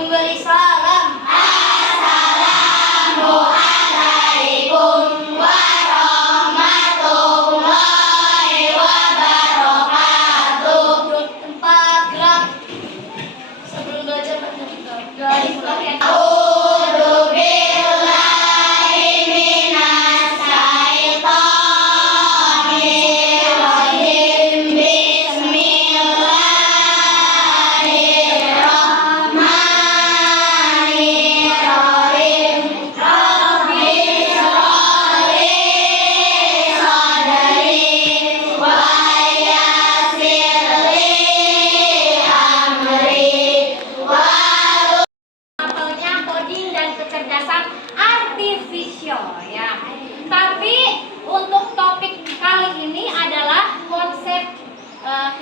memberi salam. Assalamualaikum warahmatullahi wabarakatuh. Tempat gerak. Sebelum belajar ya. Tapi untuk topik kali ini adalah konsep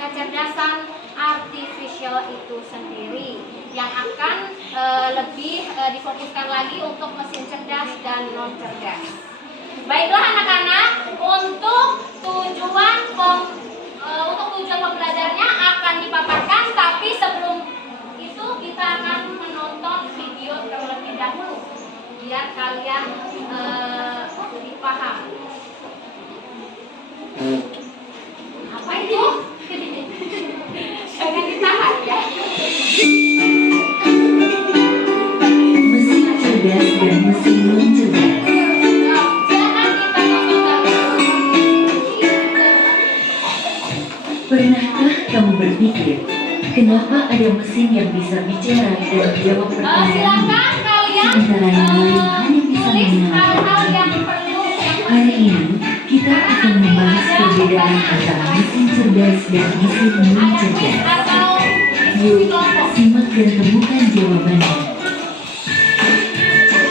kecerdasan artifisial itu sendiri yang akan lebih difokuskan lagi untuk mesin cerdas dan non cerdas. Baiklah anak-anak, untuk tujuan pembelajarannya akan dipaparkan, tapi sebelum itu kita akan menonton video terlebih dahulu biar kalian lebih paham. Apa itu? Jangan ditahan ya. Mesin cerdas dan mesin non cerdas. Pernahkah kamu berpikir, kenapa ada mesin yang bisa bicara dan menjawab pertanyaan, sementara yang lain hanya bisa mendengarkan? Hari ini kita akan membahas perbedaan antara mesin cerdas dan mesin non cerdas. Yuk, simak dan temukan jawabannya.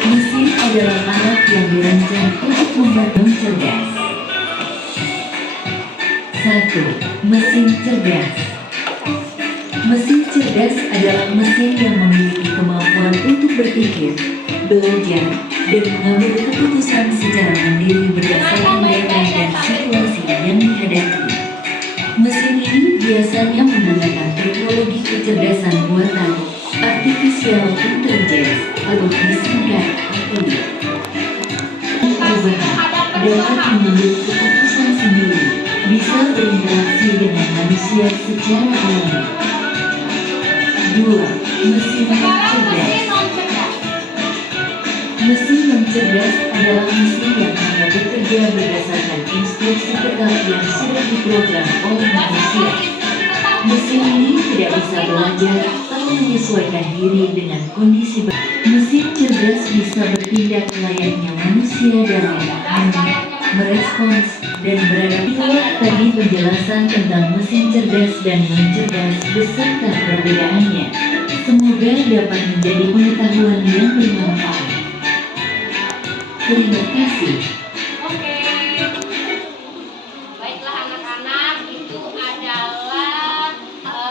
Mesin adalah alat yang dirancang untuk membuat non cerdas. 1. Mesin cerdas. Mesin cerdas adalah mesin yang memiliki kemampuan untuk berpikir, belajar, dan mengambil keputusan secara mandiri berdasarkan data dan situasi yang dihadapi. Mesin ini biasanya menggunakan teknologi kecerdasan buatan, artificial intelligence, atau disingkat AIA. Perubahan dapat mengambil keputusan sendiri, bisa berinteraksi dengan manusia secara alami. 2. Mesin cerdas. Mesin yang cerdas adalah mesin yang hanya bekerja berdasarkan instruksi tetap yang sudah diprogram oleh manusia. Mesin ini tidak bisa belajar atau menyesuaikan diri dengan kondisi. Mesin cerdas bisa bertindak layaknya manusia dalam memahami, merespons, dan beradaptasi. Tadi penjelasan tentang mesin cerdas dan non cerdas beserta perbedaannya. Semoga dapat menjadi pengetahuan yang bermanfaat. Terima kasih. Oke. Baiklah anak-anak, itu adalah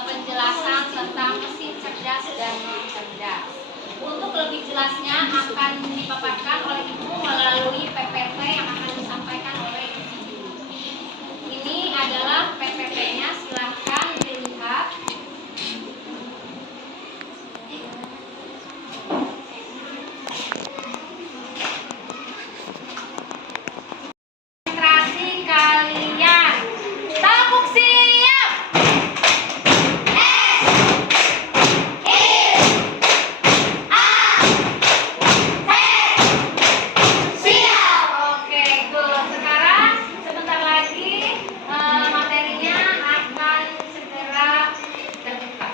penjelasan tentang mesin cerdas dan non cerdas. Untuk lebih jelasnya akan dipaparkan oleh Ibu melalui PPT yang akan disampaikan oleh Ibu. Ini adalah PPT-nya, silahkan dilihat. Konsentrasi kalian. Tabuk siap. Oke, good. Sekarang sebentar lagi materinya akan segera terbuka.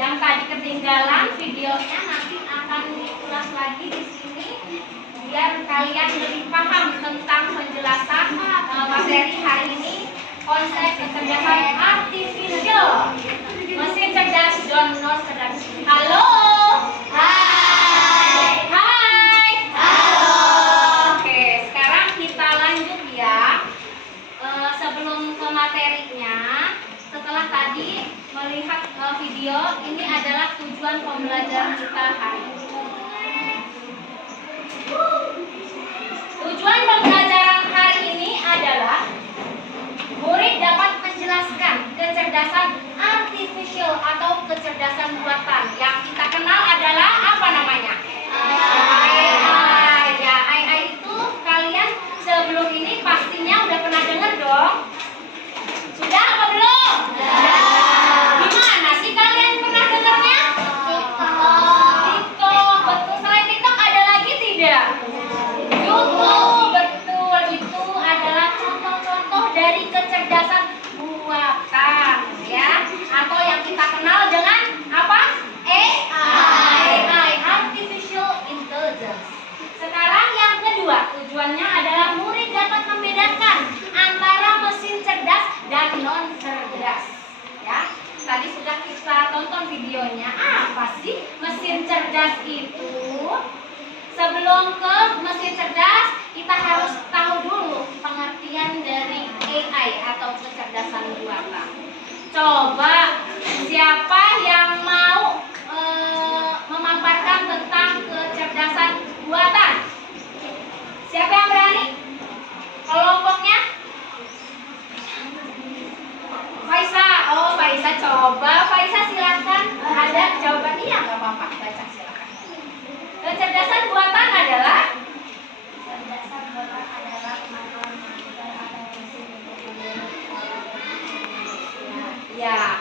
Yang tadi ketinggalan videonya nanti akan diulas lagi di sini biar kalian lebih paham tentang penjelasan materi hari ini, konsep kecerdasan artifisial, mesin cerdas dan non cerdas. Halo. Hai. Hai. Halo. Oke, sekarang kita lanjut ya. Sebelum ke materinya, setelah tadi melihat video, ini adalah tujuan pembelajaran kita hari ini. Tujuan pembelajaran hari ini adalah murid dapat menjelaskan kecerdasan artificial atau kecerdasan buatan. Yang kita kenal adalah apa namanya? AI. Ya, AI itu kalian sebelum ini pastinya udah pernah dengar dong. Sudah apa belum? Gimana sih kalian pernah dengarnya? TikTok. Betul. Selain TikTok ada lagi tidak? YouTube. Betul. Itu adalah contoh-contoh dari kecerdasan buatan, ya, atau yang kita kenal dengan apa? AI, artificial intelligence. Sekarang yang kedua, tujuannya adalah murid dapat membedakan antara mesin cerdas dan non cerdas. Ya, tadi sudah kita tonton videonya. Apa sih mesin cerdas itu? Sebelum ke mesin cerdas, kita harus tahu dulu pengertian dari AI atau kecerdasan buatan. Coba siapa yang mau memaparkan tentang kecerdasan buatan? Siapa yang berani? Kelompoknya? Faisa. Oh, Faisa, coba Faisa silakan. Ada jawabannya ya, nggak apa-apa. Baca silakan. Kecerdasan buatan adalah ya.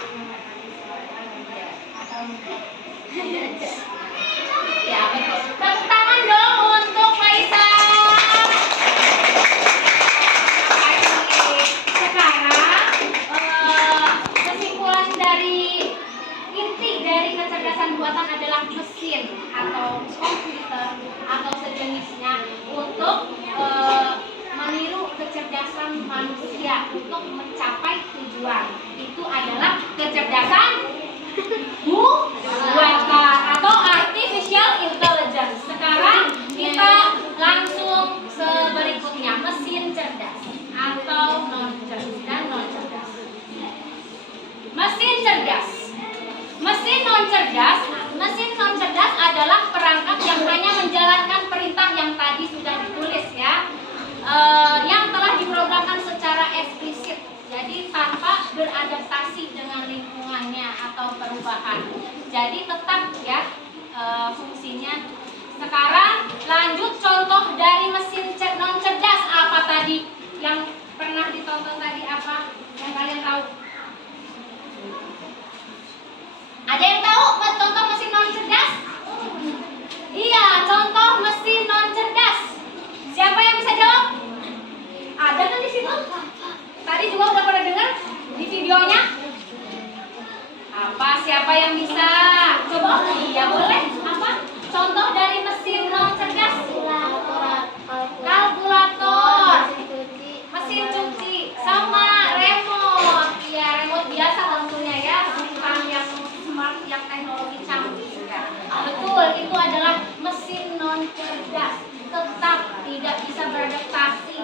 Ya, betul. Tepuk tangan dong untuk Faisa. Sekarang kesimpulan dari inti dari kecerdasan buatan adalah mesin atau komputer atau sejenisnya untuk meniru kecerdasan manusia untuk mencapai tujuan. Itu adalah kecerdasan buatan atau artificial intelligence. Sekarang kita langsung berikutnya, mesin cerdas atau non cerdas dan non cerdas. Mesin cerdas. Mesin non cerdas adalah perangkat yang hanya menjalankan perintah yang tadi sudah ditulis, ya, yang telah diprogramkan secara eksplisit. Jadi tanpa beradaptasi dengan lingkungannya atau perubahan. Jadi tetap, ya, fungsinya. Sekarang lanjut contoh dari mesin non cerdas. Apa tadi yang pernah ditonton tadi, apa yang kalian tahu? Ada yang tahu contoh mesin non cerdas? Iya, contoh mesin non cerdas. Siapa yang bisa jawab? Ada kan di situ? Tadi juga udah pernah dengar di videonya. Apa? Siapa yang bisa? Coba. Iya, boleh. Apa? Contoh dari mesin non cerdas? Kalkulator, mesin cuci, sama remote. Ya, remote biasa tentunya, ya, bukan yang smart, yang teknologi canggih. Ya. Betul, itu adalah mesin non cerdas. Tetap tidak bisa beradaptasi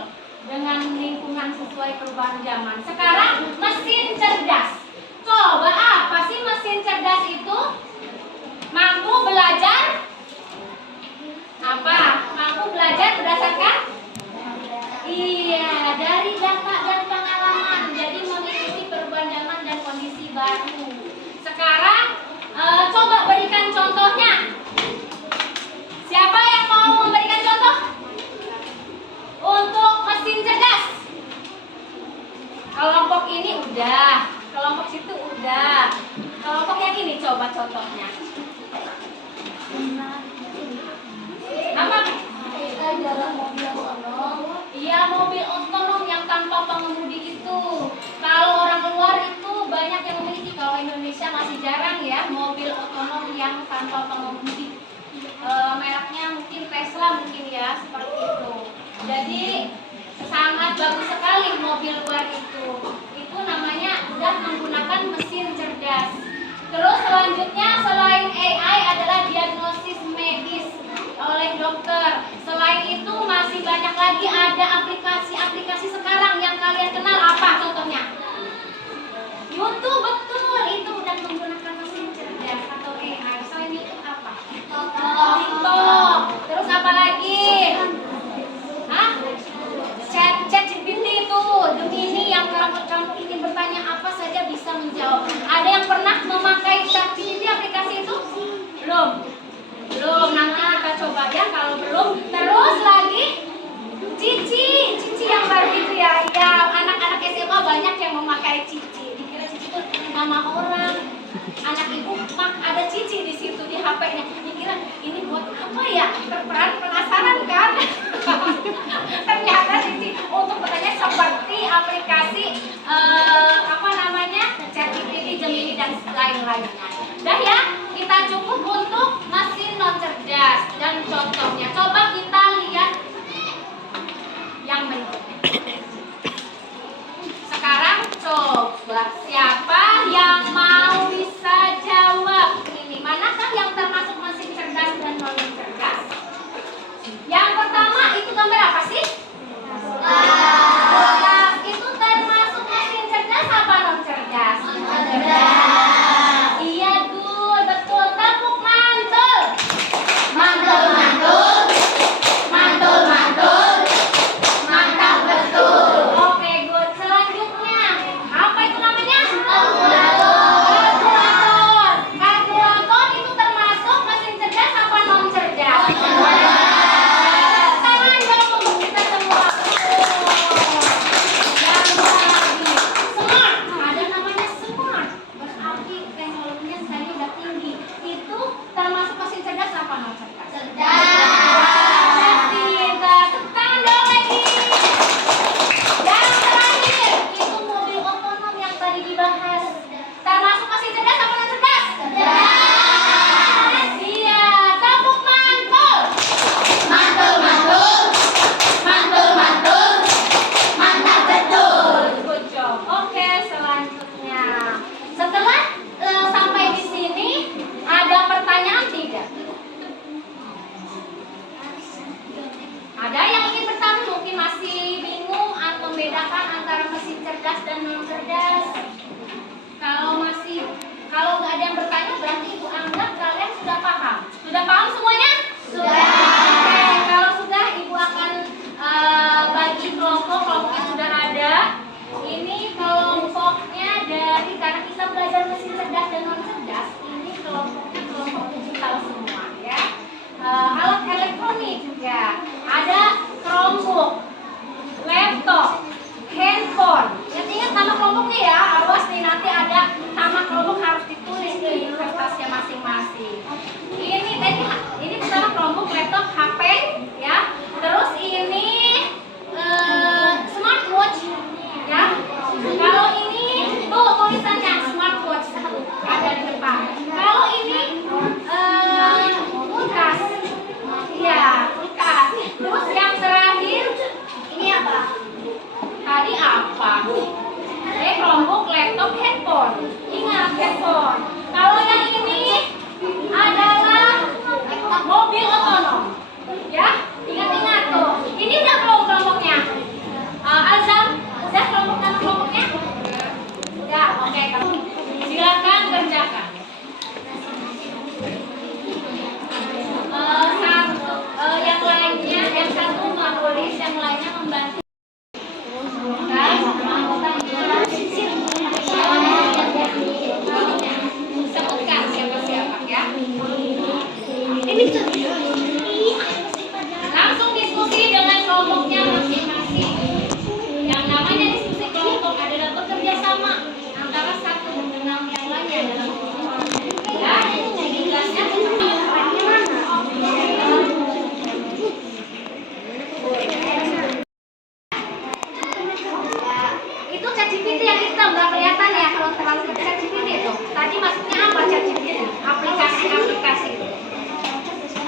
dengan lingkungan sesuai perubahan zaman. Sekarang mesin cerdas. Coba apa sih mesin cerdas itu? Mampu belajar apa? Mampu belajar berdasarkan? Iya, dari data dan pengalaman. Jadi mengikuti perubahan zaman dan kondisi baru. Sekarang coba berikan contohnya. Siapa yang mau memberikan contoh? Untuk mesin cerdas. Kelompok ini udah, kelompok situ udah. Kelompok yang ini coba contohnya. Apa? Iya, mobil otonom yang tanpa pengemudi itu. Kalau orang luar itu banyak yang memiliki. Kalau Indonesia masih jarang, ya, mobil otonom yang tanpa pengemudi. Mereknya mungkin Tesla mungkin, ya, seperti itu. Jadi sangat bagus sekali mobil luar itu. Itu namanya udah menggunakan mesin cerdas. Terus selanjutnya selain AI adalah diagnosis medis oleh dokter. Selain itu masih banyak lagi ada aplikasi-aplikasi sekarang yang kalian kenal. Apa contohnya? YouTube, betul. Itu udah menggunakan mesin cerdas atau AI. Selain itu apa? TikTok. Terus apa lagi? Hah? ChatGPT itu, Gemini yang kamu ingin bertanya apa saja bisa menjawab. Ada yang pernah orang. Anak ibu ada Cici di situ di HP-nya. Dikira ini buat apa ya? Penasaran kan? Ternyata Cici untuk bertanya seperti aplikasi apa namanya? ChatGPT, Gemini dan lain-lainnya. Dah ya, kita cukup untuk mesin non cerdas dan contohnya. Coba kita lihat yang berikutnya. Sekarang coba siapa yang mau bisa jawab ini? Manakah yang termasuk mesin cerdas dan non cerdas? Yang pertama itu gambar apa sih? Itu termasuk mesin cerdas apa non cerdas? Iya good, betul. Tepuk mantul. Mantul, mantul. Mantul, mantul. Mantap betul. Oke good. Selanjutnya apa itu namanya? Kalkulator. Kalkulator itu termasuk mesin cerdas apa non cerdas? Tangan dong kita semua. Yang lagi smart. Ada namanya smart. Berarti teknologinya sekali udah tinggi. Itu termasuk mesin cerdas apa non cerdas? Cerdas. Tidak. Tangan dong lagi. Yang terakhir itu mobil otonom yang tadi dibahas. Termasuk mesin cerdas apa non cerdas? Cerdas. Iya. Tepuk mantul. Mantul, mantul. Mantul, mantul. Mantap betul. Good job. Oke, selanjutnya. Setelah sampai di sini, ada pertanyaan tidak? Ada yang ingin bertanya mungkin masih bingung atau membedakan antara mesin cerdas dan non cerdas. Kalau nggak ada yang bertanya berarti ibu anggap kalian sudah paham. Sudah paham semuanya? Sudah. Oke, kalau sudah ibu akan bagi kelompoknya sudah ada. Ini kelompoknya karena kita belajar mesin cerdas dan non cerdas. Ini kelompoknya kelompok digital semua ya. Alat elektronik juga ada Chromebook, laptop, handphone. Ingat nama kelompoknya ya. Awas nih nanti ada nama kelompok harus ditulis di kertasnya masing-masing. Ini pertama Chromebook, laptop, HP ya. Terus ini smartwatch ya. Kalau ini tuh tulisannya smartwatch ada di depan. Kalau ini kulkas. Iya, kulkas. Terus yang terakhir ini apa? Tadi apa? Chromebook, laptop, handphone. Ingat handphone. Kalau yang ini adalah mobil otonom. Ya, ingat-ingat tuh. Ini udah belum kelompoknya? Azam, udah kelompoknya? Udah, oke. Silakan kerjakan. Yang satu menulis, yang lainnya membantu. Sebutkan siapa-siapa ya. Langsung diskusi dengan kelompoknya masing-masing. Yang namanya diskusi kelompok adalah bekerja sama antara satu dengan yang lainnya dalam kelompok. Ya, ini kelasnya itu ChatGPT yang hitam nggak kelihatan ya kalau terlalu ChatGPT itu. Tadi maksudnya apa ChatGPT? Aplikasi itu.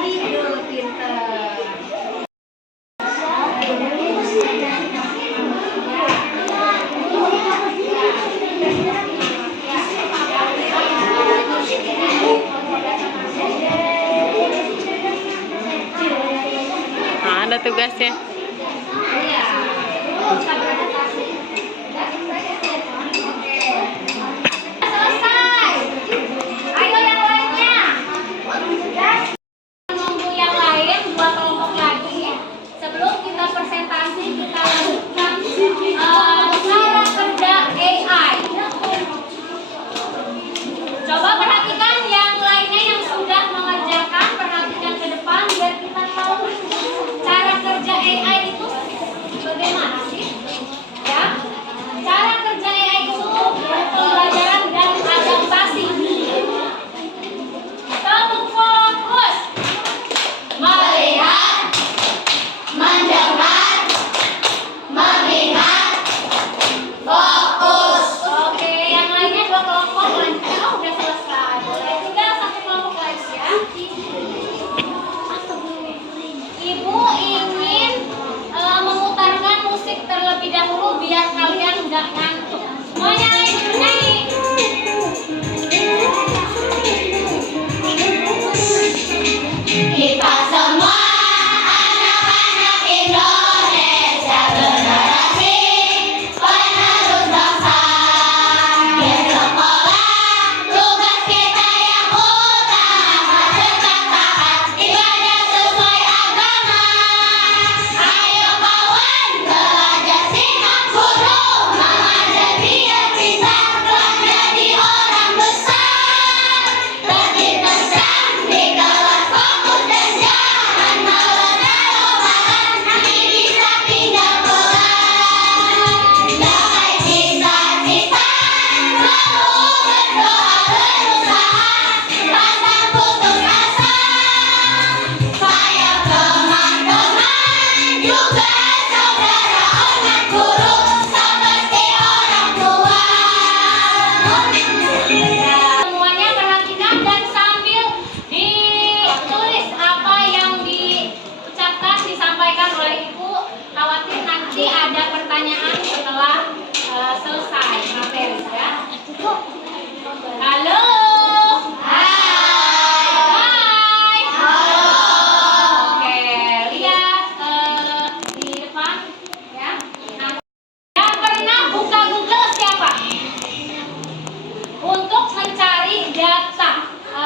Itu pinter. Ada tugasnya. Iya. Selesai. Ayo yang lainnya. Menunggu yang lain dua kelompok lagi. Sebelum kita presentasi kita lanjutkan cara kerja AI. Coba perhatikan yang lainnya yang sudah mengerjakan, perhatikan ke depan biar kita tahu cara kerja AI itu bagaimana sih? Ya, cara kerja AI itu pembelajaran dan ada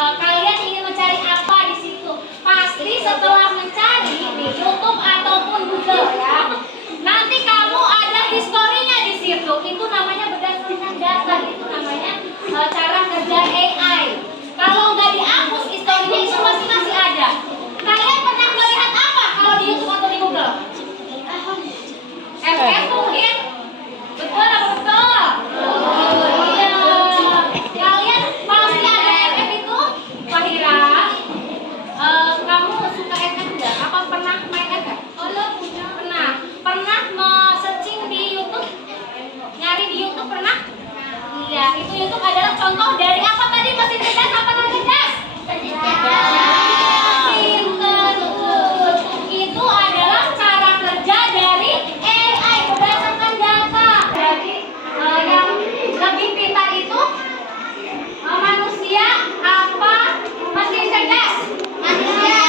Kalian ingin mencari apa di situ? Pasti setelah mencari di YouTube ataupun Google ya. Nanti kamu ada historinya di situ. Itu namanya berdasarkan data. Itu namanya cara kerja AI. Kalau nggak dihapus historinya itu masih ada. Kalian pernah melihat apa kalau di YouTube atau di Google? FF mungkin? Betul apa betul? Iya. Kalian pasti ada FF itu? Fahira, kamu suka FF nggak? Apa pernah main FF? Oh lo pernah. Pernah searching di YouTube? Nyari di YouTube pernah? Iya, itu YouTube adalah contoh dari apa tadi? Mesin cerdas apa non cerdas? Pinter. Itu adalah cara kerja dari AI berdasarkan data. Jadi yang lebih pintar itu manusia apa mesin cerdas? Manusia.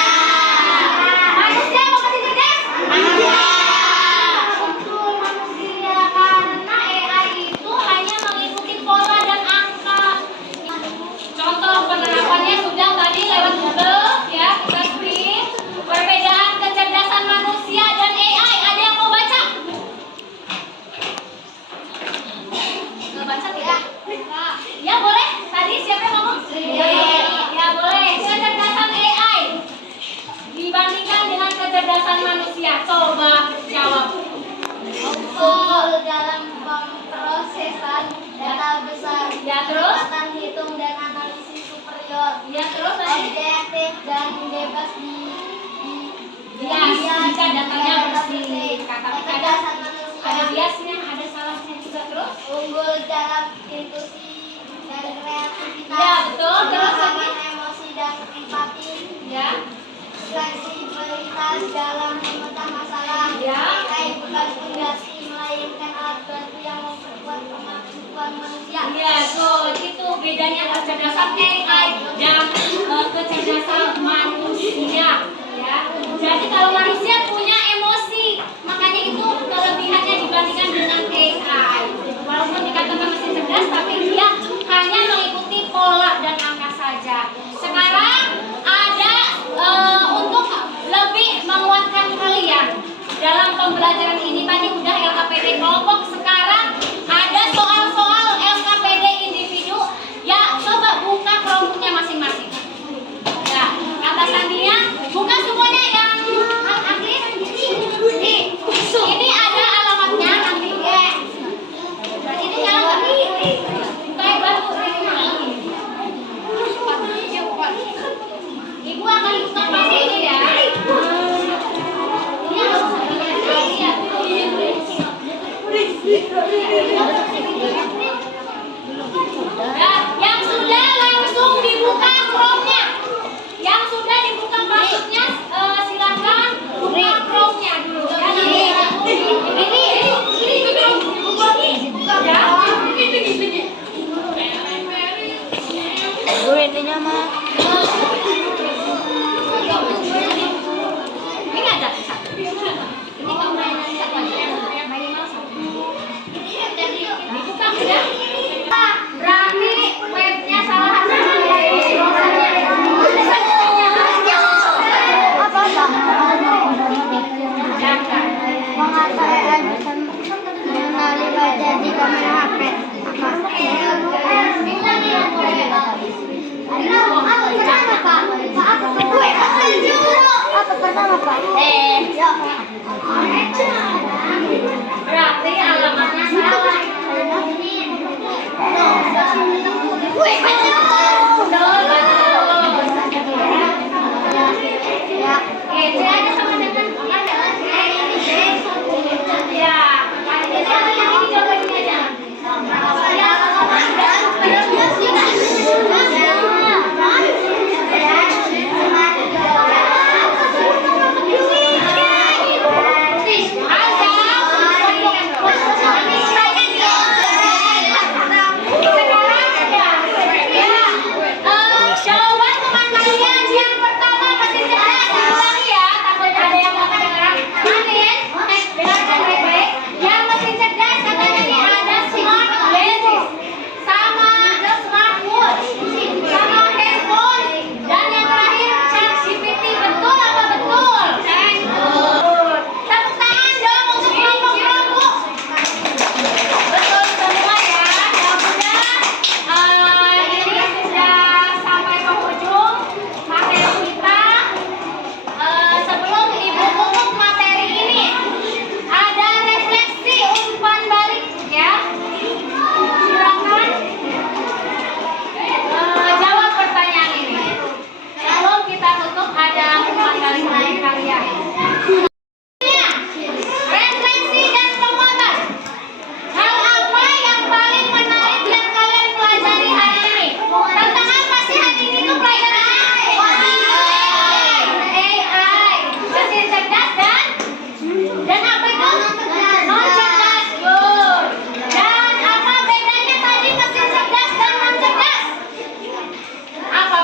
Manusia apa mesin cerdas? Manusia. Betul, manusia, karena AI itu hanya mengikuti pola dan angka. Contoh penerapannya sudah tadi lewat Google ya, kita screen. Perbedaan kecerdasan manusia dan AI, ada yang mau baca? Nggak baca tidak? Ya boleh. Tadi siapa yang ngomong? Ya boleh. Kecerdasan AI dibandingkan dengan kecerdasan manusia. Coba jawab. Unggul dalam pemrosesan data besar, Ya terus? kekuatan hitung dan analisis superior, Ya terus tadi? objektif dan bebas Ya, jika datanya bersih. Tapi kadang kecerdasan ada manusia, biasnya, ada salahnya juga terus. unggul dalam intuisi dan kreativitas, Ya, betul. Terus lagi? pemahaman emosi dan empati, Ya. fleksibilitas dalam memecah masalah. Ya. AI bukan pengganti melainkan alat bantu yang memperkuat kemampuan manusia. Iya, so itu bedanya kecerdasan AI dan kecerdasan manusia. Ya, jadi kalau manusia punya emosi, makanya itu kelebihannya dibandingkan dengan AI. Walaupun dikatakan mesin cerdas, tapi dia hanya mengikuti pola dan angka saja. Sekarang ada untuk lebih menguatkan kalian dalam pembelajaran ini tadi udah LKPD kelompok, sekarang ada soal-soal LKPD individu. Ya, coba buka kelompoknya masing-masing. Ya, kata Sandia, buka semuanya yang aktif. Ini ada alamatnya nanti. Ini nyala nggak? Kayak batu. Ibu akan buka pasti ini ya. Ya, yang sudah langsung dibuka Chrome-nya. Yang sudah dibuka password-nya, silakan buka Chrome-nya dulu. Ya, ini ya. Gue intinya mah Ini ada satu. Ini kamu main satu aja. Minimal satu. Dibuka sudah. Berarti webnya salah mengapa AI bisa mengenali wajah di kamera HP? Apa pertama Pak? Berarti alamatnya salah. Oke, ada sama dengan ya. Ini jawabannya aja.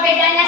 bedanya